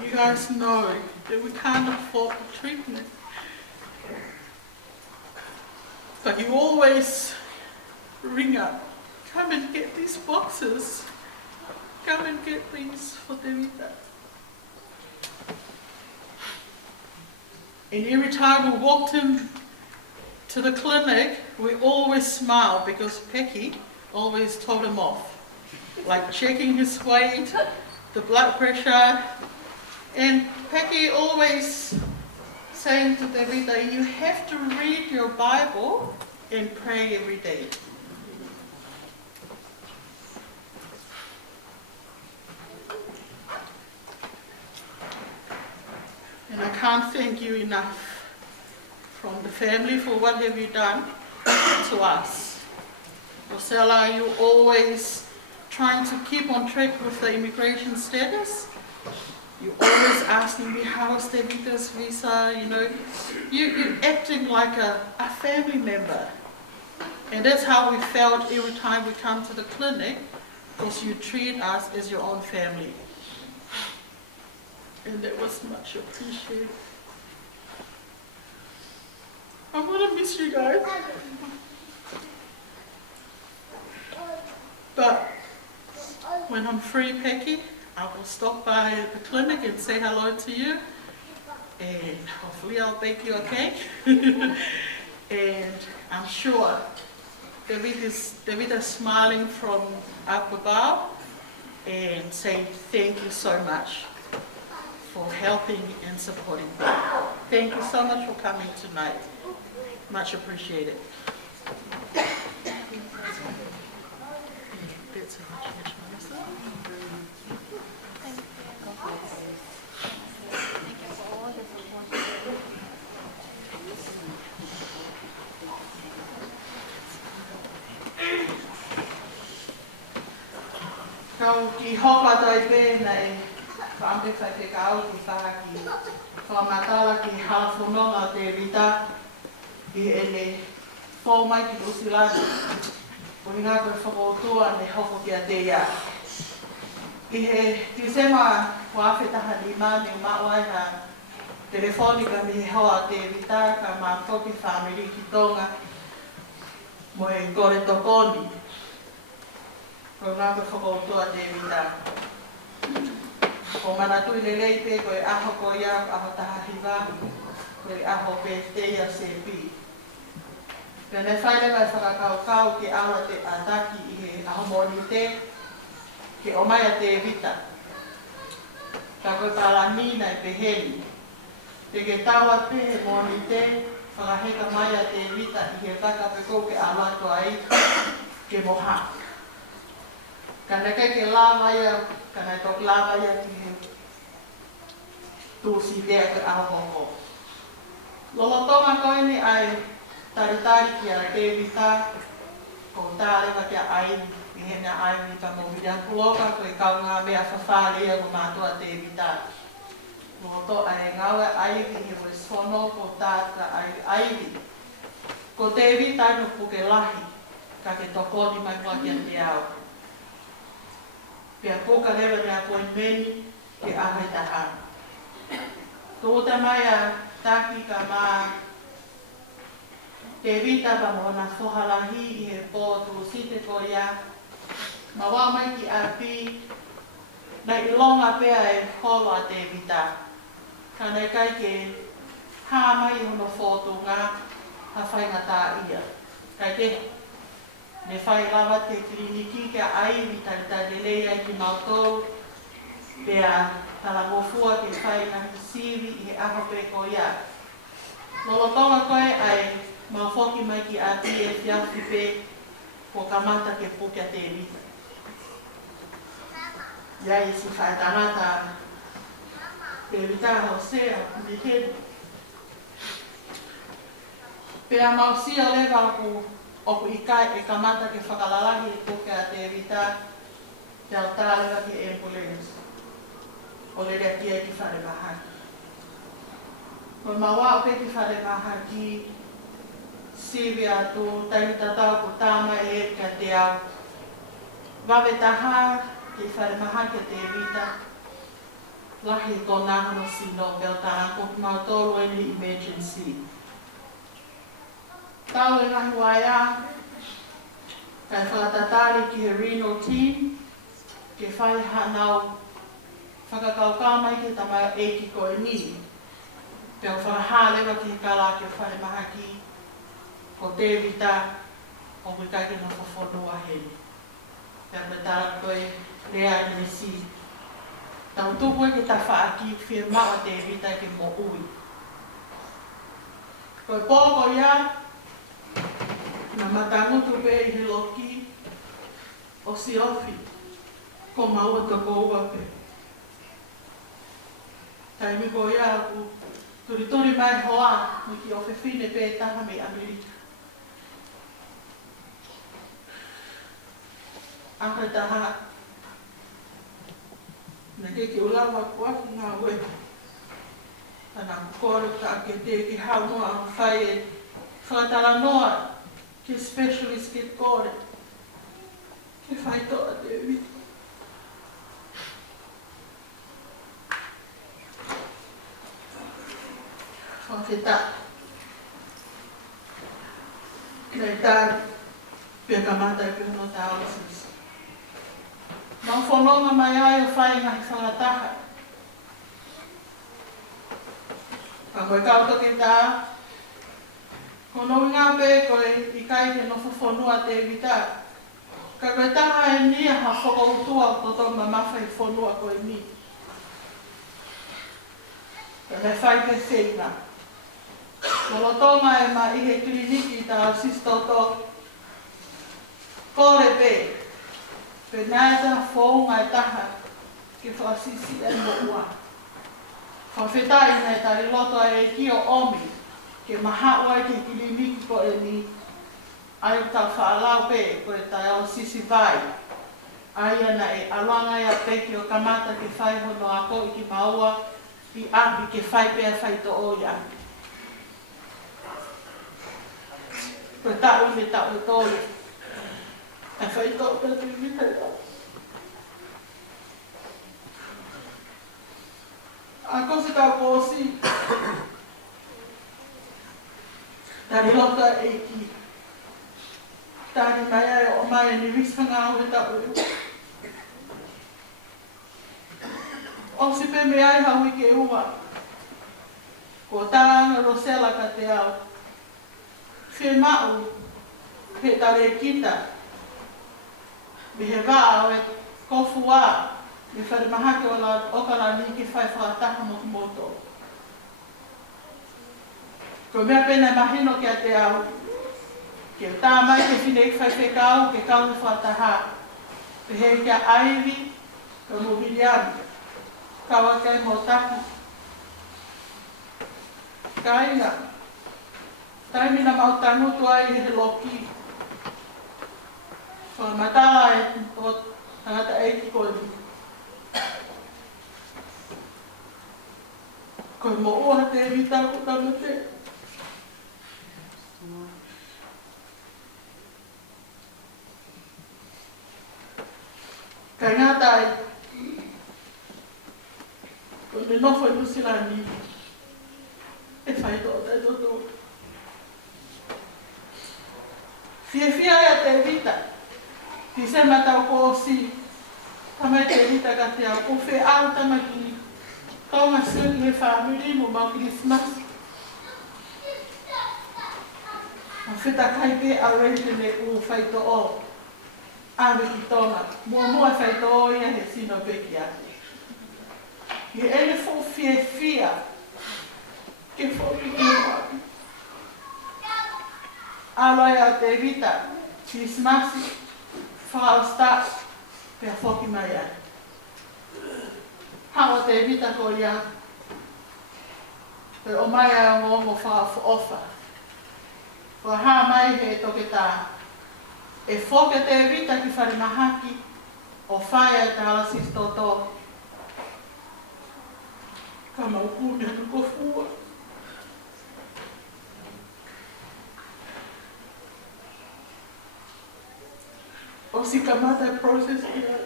you guys know that we can't afford the treatment. But you always ring up, come and get these boxes, come and get these for Tevita. And every time we walked him to the clinic, we always smiled because Pecky always told him off, like checking his weight, the blood pressure, and Pecky always saying to Tevita, you have to read your Bible and pray every day. And I can't thank you enough from the family for what have you done to us. Rosella, you're always trying to keep on track with the immigration status. You're always asking me, how is Tevita's visa? You know, you're acting like a family member. And that's how we felt every time we come to the clinic, because you treat us as your own family. And that was much appreciated. I'm gonna miss you guys. But when I'm free, Pecky, I will stop by the clinic and say hello to you. And hopefully I'll bake you a cake. And I'm sure Tevita's smiling from up above and saying thank you so much for helping and supporting me. Thank you so much for coming tonight. Much appreciated. Kau ki hopa dai pēnei, whaamewhai te kau ki whaki whamatala ki halafononga o te vita i ele fōmai ki usilani. O ngā koe whakautua ne hoko ki a te ia. I he tisema wāwhetaha ni mani o mawai na telefonika mi he hoa te vita ka mātoki whamiri ki tonga mo e kore tokoni. Ko ngā koe whakautua te vita. Ko manatui le leipe koe aho ko ia aho taha hiwa, koe aho birthday a sepi. Pene whaile mai whakakaukau ki awa te ataki i he aho moni te, ke o mai a te vita. Ka koe paramina i peheni. Te ke taua pehe moni te, whakaheka mai a te vita i he whakapeko ke alato ai, ke moha. Ka nekai ke lāma ia, ka nei tok lāma ia ki he tūsi tea ke aho hongo. Lolotonga koe ni ai taritari ki a te vita, ko tārewa ki a aini, i he nea aini ka mōwirian puloka, koe kau ngā mea whawhārea ko mātua te vita. Loto ai ngawe aini he wes whono ko tāta aini. Ko te vita no puke lahi, ka ke tokoni mai mua ki a te au. Pea poka rewa nea koe meni ke ahai taha. Tōta mai a taki ka mā te vita pa mōna whohalahi i he pōtu site ko ia. Ma wā mai ki a pi, nei ilonga pea e holo a te vita. Ka nei kai ke hā mai i hono whōtu ngā ha whainga tā ia. Kai te ne whai lawa te kliniki kia aiwi taritari leia ki mautou, pea tala ngofua ke whai ngahi siwi i he aho peko ia. Lolotonga koe ai mawhoki mai ki a ti e whiawhi pe ko kamata ke pukia te rita. Iai si whai tangata pe rita Hosea ni henu. Pea mausia lewa ku oku ikai e kamata ke whakalalahi e pukia te rita te altalewa ki ambulance. O le rea kia ki whare mahaki. Ko mawa o pe ki whare mahaki siwi atu taita tau ko tāma e ka te au. Wawe taha ki whare mahaki te rita. Lahi ko nāhano sino peo tāna ko mau tolu e ni emergency. Tau e ngahi waia, kai whakatatari ki he renal team, ke whai hanau whakakaukau mai ki tamai eiki koe ni. Peo whahālewa ki kala ke whare mahaki, ko te vita, o kui kai ke na whawhonua heni. Peo me tara koe rea ni si. Tau tupu e ki ta whaaki whia mawa te vita ke mo ui. Koe pōko ia, na matangutu pe i he loki, o si ofi, ko maua toko ua pe. Tai miko ia ku turi mai hoa, mu ki ofe whine pe taha me Amerika. Aka taha, na ke ki ulawa kuaki ngā we. Tana kukoro ka ke te ki haunua ang whai e whakatala noa ke specialist ke kore. Ke whai toa te witi. Whawheta. Nei tāri, pia kamata e pia no tāosis. Nau whanonga mai ai o whai ngahi whangataha. Ka koe kauta ke tā, ko nau ngā pē koe i kai ke no whawhonua te vita. Ka koe taha e nia ha whakautua o toto mamafa i whonua koe ni. Ka me whai ke whenga. Lolotonga e ma i he kliniki tā sistoto. Kore pē. Pe nāi taha whōunga e taha ke whaasisi e mo ua. Whawhetai nei tari loto e ki o omi ke mahaua i ke kliniki ko e ni ai o tau whaalau pe ko e tai au sisi vai. Ai ana e alwanga ia peke o kamata ke whai hono a ko i ki maua I api ke whai pēr whai to o ia. Koe tau me tau e tōle. A whai tō pēr te vita ia. A kose tau kōsi. Tari lota e ki. Tari mai ai o mai ni visanga o e tau e. O si pe me ai haui ke ua. Ko tāna rosela ka te au. Whe mau, he tare kita. Me he waa o e kofu wā. Me whare mahake o la okara ni ki whai whaataka mo kumoto. Ko mea pena mahino ki a te au. Ke tā mai ke whine ki whai whekau, ke kau ni whaataha. Pe he kia aiwi, ka mobiliani. Kawa kai mo taku. Kainga. Taimina mau tanutu ai he loki. Whamatala e o tangata eiki koe. Koe mo oha te evita ko tamate. Kai ngata ai. Ko me nofo i usila ni. E whai tō tai tō. Fia ia te vita. Ti se matau ko o si. Tamai te vita ka te au. Ko whe au tamaki. Kaunga sili he whamiri mo mau Christmas. Ma whita kai pe au reite ne u whai tō o. Awe ki tōna. Mua whai tō o ia he sino peki ake. He ele fo fia. Ke fo ki waki. Aloi au te vita. Christmasi. Whao sta. Pea foki mai ai. Hawa te vita ko ia. Pe o mai ai o ngongo whao ofa. Ko ha mai he toke tā. E foke te vita ki whare mahaki. O whai ai te halasis tō. Ka mau kūne atu ko fua. O si kamata e process ia.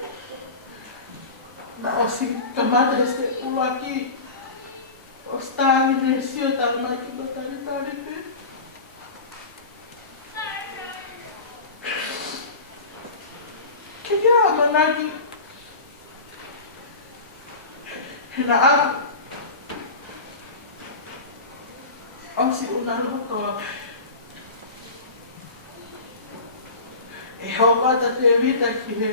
Na o si kamata e se ulaki. O stāngi ne sio tala mai ki batari pe. Ke ia managi. Hina aku. O si una roto. E hau ta te vita ki he.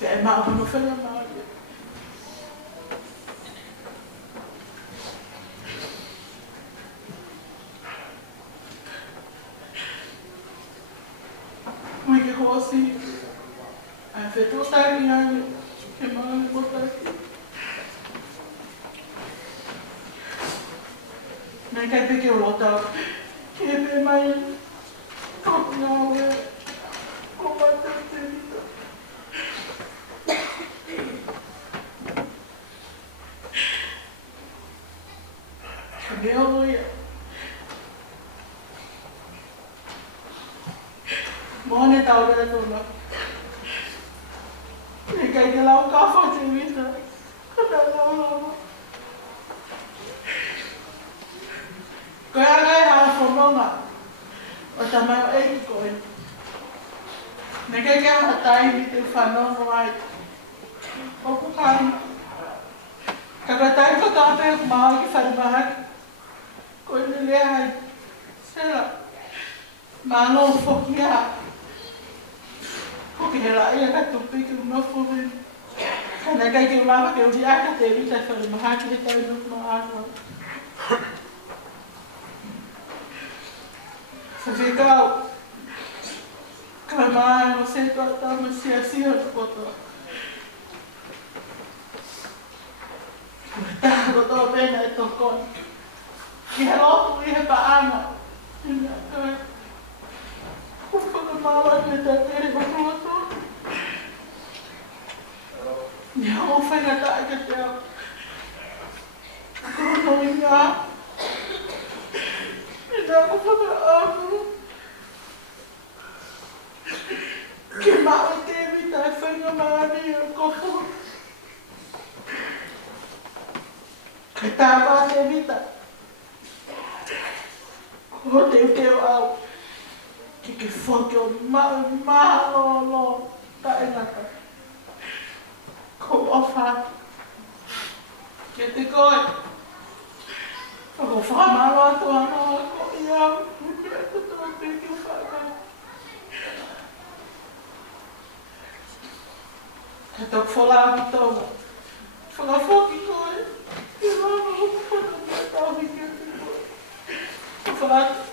Te e maa hono whena maa. Mui ke hosi. Ai wheto tangi ani. Ke maa ni botaki. Nei kai peke o lota. Ke pe mai. Koku ngā ue. Ko mata te vita. Ka mea loia. Mone tau rea tōna. Nei kai te lau kawha te vita. Ka mea lau lawa. Koe agai haa whanonga. O ta mai o eiki koe. Me kai kia hatai ni te whanonga ai. O kukani. Ka katai ko tāpe o maa ki whanimahaki. Koe ne lea hai. Sera. Maa no whoki a. Ko ke he rai a ka tupi ki unofo veni. Ka ne kai ki ulawa ke uri aka te rita whanimahaki he tau nuku maa akwa. Sa whekau, ka mai o se toa tama sia tu kotoa. Kua taha kotoa pena e tokon. Ki he lotu i he paana. Ina kai. Kufaka mawa me ta tere kotoa. Ni hau whainga tae ka te au. ngā. E nā ko whakaamu. Ke mao te vita e whainga maani o kofo. Ke tāwā te vita. Ko te teo au. Ke whakio mahalo ta e naka. Ko ofa. Ke te koe. Ko whamalo atu ana ko iau. Mea kutua te ki whaka. Ka tok whola mi tonga. Whaka whoki koe. Ke rama hoku whaka mea tau hiki atu koe. Ko whaka